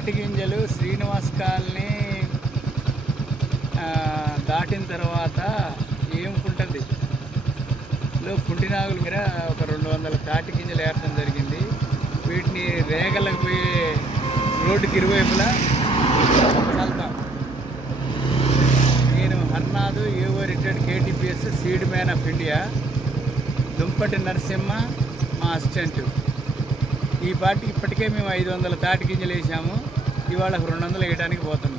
తాటి గింజలు శ్రీనివాస్ కాలనీ దాటిన తర్వాత ఏముంటుంది కుంటినాగుల మీద ఒక 200 తాటి గింజలు ఏర్పడం జరిగింది. వీటిని రేగలకు పోయే రోడ్డుకి ఇరువైపులా చల్తాం. నేను హర్నాథ్ ఏవో retired KTPS seed man of India, Dumpati Narasimha మా అసిస్టెంట్. ఈ పార్టీకి ఇప్పటికే మేము 500 తాటి గింజలు వేసాము. ఇవాళ 200 వేయడానికి పోతున్నాం.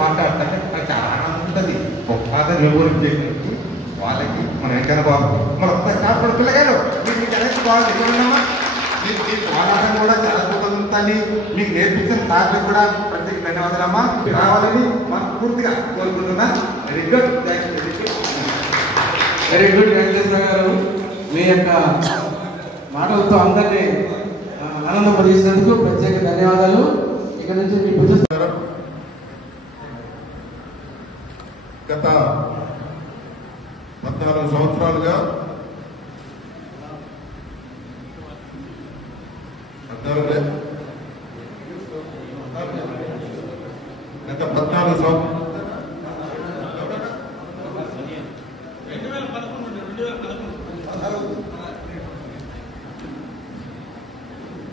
మాట్లాడుతుంటే నాకు చాలా ఆనందం ఉంటుంది. గొప్పగా నిలబడి చేసినట్టు వాళ్ళకి మన వెంకన్న బాబు మన ఒక్కసారి పిల్లగారు మీకు అనేది బాగుందమ్మా. మీకు పోరాటం కూడా చాలా ఉంటుంది. మీకు నేర్పించిన సార్లు కూడా ప్రత్యేక ధన్యవాదాలమ్మా. రావాలని మనం పూర్తిగా కోరుకుంటున్నా. Very good, very good Venkateswara గారు. మీ యొక్క మాటలతో అందరినీ ఆనందపరిచినందుకు ప్రత్యేక ధన్యవాదాలు. ఇక్కడ నుంచి మీ గత 14 సంవత్సరాలుగా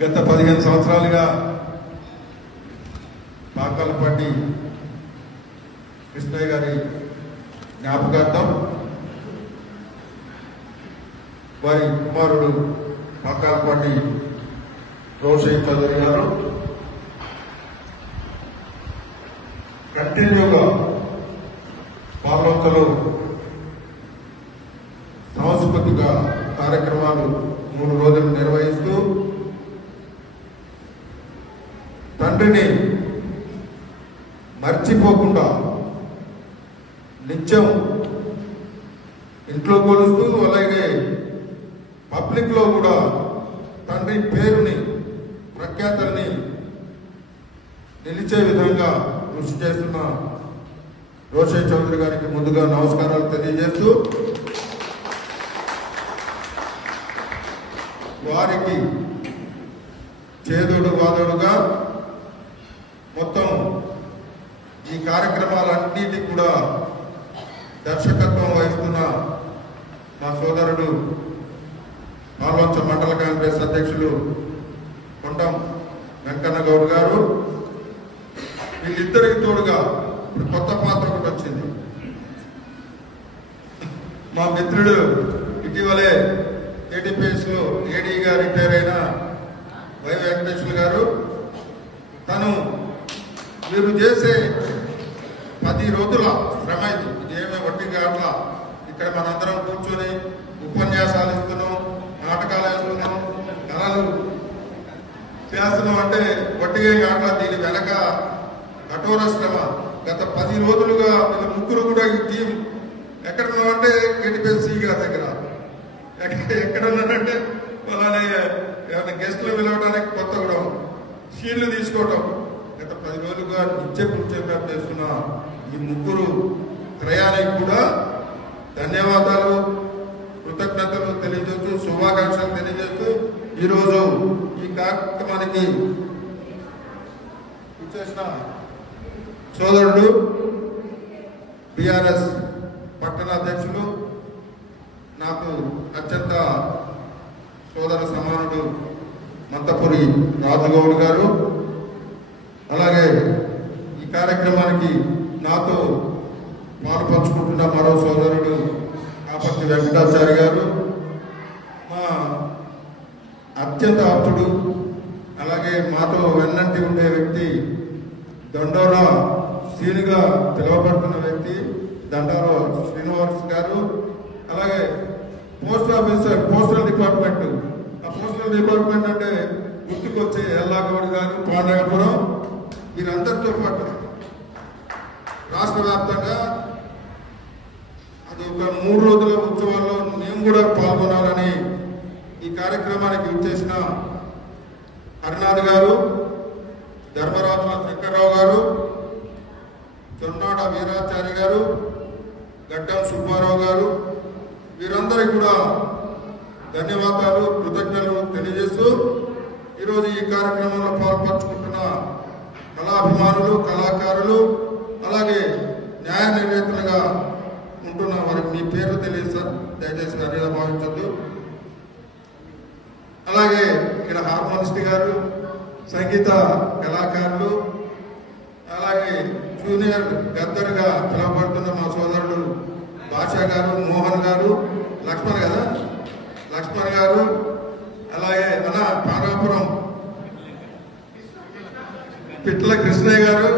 గత 15 సంవత్సరాలుగా పాకాలపాటి కృష్ణయ్య గారి జ్ఞాపకార్థం వారి కుమారుడు పాకాలపాటి రోషయ్య చౌదరి గారు కంటిన్యూగా పార్లమెంటులో సాంస్కృతిక కార్యక్రమాలు 3 రోజులు నిర్వహిస్తూ తండ్రిని మర్చిపోకుండా నిత్యం ఇంట్లో కొలుస్తూ అలాగే పబ్లిక్ లో కూడా తండ్రి పేరుని ప్రఖ్యాతల్ని నిలిచే విధంగా కృషి చేస్తున్న రోషయ్య చౌదరి గారికి ముందుగా నమస్కారాలు తెలియజేస్తూ వారికి చేదుడు వాదుడుగా మొత్తం ఈ కార్యక్రమాలన్నిటికీ కూడా దర్శకత్వం వహిస్తున్న మా సోదరుడు పాల్వంచ మండల కాంగ్రెస్ అధ్యక్షులు కొండం వెంకన్న గౌడ్ గారు, వీళ్ళిద్దరికి తోడుగా ఇప్పుడు కొత్త పాత్ర ఒకటి వచ్చింది. మా మిత్రుడు ఇటీవలే KTPS లో ఏడీగా రిటైర్ అయిన వై వెంకటేశ్వర గారు, తను మీరు చేసే 10 రోజుల శ్రమ ఇది ఏమే వట్టిగా అట్లా ఇక్కడ మనందరం కూర్చొని ఉపన్యాసాలు ఇస్తున్నాం, నాటకాలు వేస్తున్నాం, కళలు చేస్తున్నాం అంటే వట్టిగా అట్లా దీని వెనక కఠోర శ్రమ. గత 10 రోజులుగా వీళ్ళు ముగ్గురు కూడా ఈ టీం ఎక్కడ ఉన్నామంటే KTPS గారి దగ్గర, ఎక్కడ ఉన్నారంటే అలానే ఏమైనా గెస్టులు పిలవడానికి కొత్తగూడెం షీల్డ్లు తీసుకోవడం. గత 10 రోజులుగా నిత్య కృత్యంగా చేస్తున్న ఈ ముగ్గురు త్రయానికి కూడా ధన్యవాదాలు, కృతజ్ఞతలు తెలియజేస్తూ శుభాకాంక్షలు తెలియజేస్తూ ఈరోజు ఈ కార్యక్రమానికి చేసిన సోదరుడు BRS పట్టణ అధ్యక్షులు, నాకు అత్యంత సోదర సమానుడు మంతపురి రాజుగౌడ్ గారు, అలాగే ఈ కార్యక్రమానికి నాతో పాలు పంచుకుంటున్న మరో సోదరుడు కాపర్తి వెంకటాచారి గారు, మా అత్యంత ఆప్తుడు అలాగే మాతో వెన్నంటి ఉండే వ్యక్తి దండోరా సీనుగా పిలువబడుతున్న వ్యక్తి దండారో శ్రీనివాస్ గారు, అలాగే పోస్ట్ ఆఫీసర్ పోస్టల్ డిపార్ట్మెంట్, ఆ పోస్టల్ డిపార్ట్మెంట్ అంటే గుర్తుకొచ్చే ఎల్లాగౌడ్ గారు, పాండవపురం, వీరందరితో పాటు రాష్ట్ర వ్యాప్తంగా అది ఒక 3 రోజుల ఉత్సవాల్లో నేను కూడా పాల్గొనాలని ఈ కార్యక్రమానికి ఇచ్చేసిన హరినాథ్ గారు, ధర్మరాజుల శంకర్రావు గారు, జొన్నాడ వీరాచారి గారు, గడ్డం సుబ్బారావు గారు, వీరందరికీ కూడా ధన్యవాదాలు, కృతజ్ఞతలు తెలియజేస్తూ ఈరోజు ఈ కార్యక్రమంలో పాల్పంచుకుంటున్న కళాభిమానులు, కళాకారులు, అలాగే న్యాయ నిర్ణేతలుగా ఉంటున్న వారికి మీ పేర్లు తెలియదు సార్, దయచేసి అనిలా భావించద్దు. అలాగే ఇక్కడ హార్మోనిస్ట్ గారు, సంగీత కళాకారులు, అలాగే జూనియర్ గద్దరుగా పిలువబడుతున్న మా సోదరుడు భాషా గారు, మోహన్ గారు, లక్ష్మణ్ గారు, అలాగే మన పారాపురం పిట్ల కృష్ణయ్య గారు,